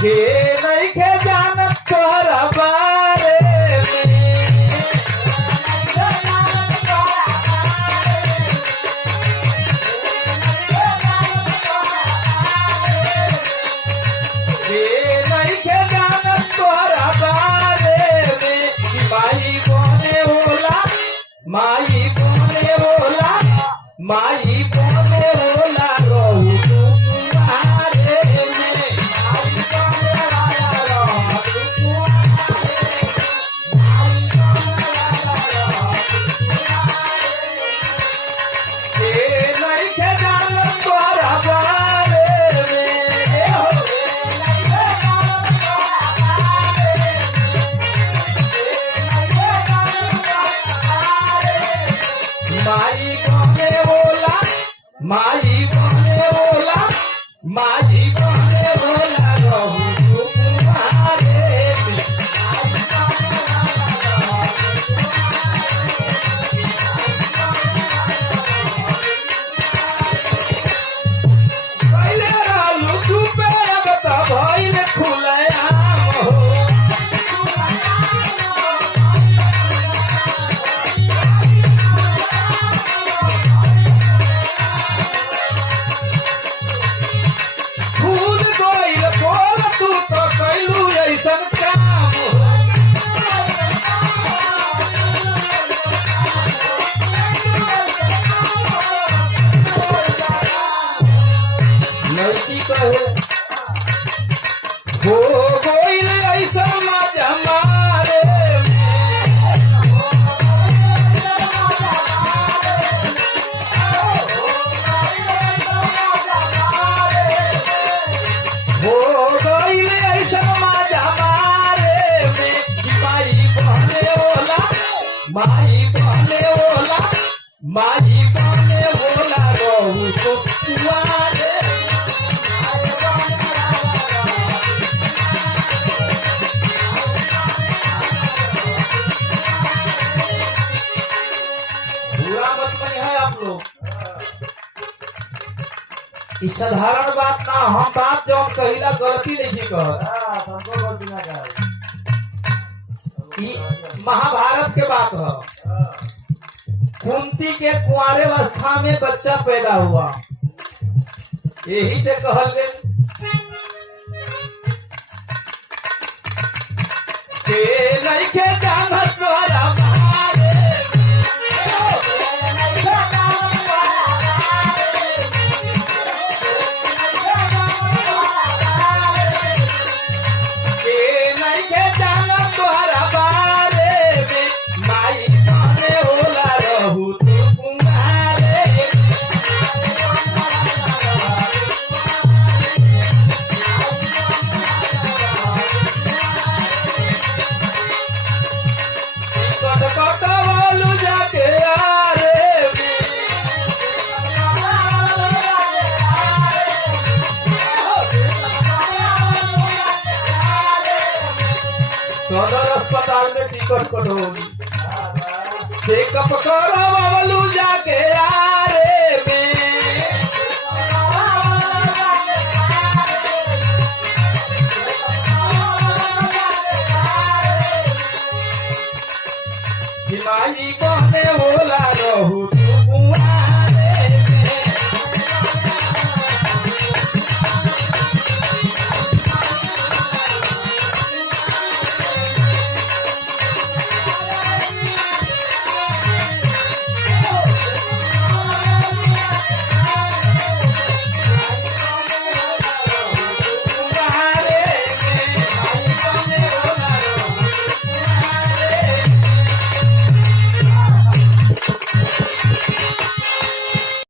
के नहीं के जानत तोहरा बारे के नहीं के जानत तोहरा बारे में कि माई बोने होला माई बोने होला माई बोने होला रहू तू कुआरे में माई बोने वाला रहू तू कुआरे माई बोने वाला रहू तू कुआरे के नहीं के जानत तोहरा बारे में हो माई बोने बोला माई बोने बोला माई बोने बोला रहू तू कुआरे में पहले रहलू चुपे अब त भइल खुलेआम हो फूल गइल बोल तू तो कैलू ऐसन काम लड़की कहे हो गइल ऐसन मजा मारे हो गइल ऐसन मजा मारे में कि माई बहने होला माई बहने होला माई बहने होला रहू तो कुआरे बुरा मत मानिए आप लोग ई साधारण बात ना हम बात जौन कहिला गलती नहीं कह ई महाभारत के बात है कुंती के कुंवारे अवस्था में बच्चा पैदा हुआ यही से कहल गए के नहीं के जानत तोहरा बारे के नहीं के जानत तोहरा बारे में माई बहने होला रहू तू कुआरे कट कट वालू जाके आरे सदर अस्पताल में टिकट कटोगी चेकअप करो वालू जाके आरे में कि माई बहने होला रहू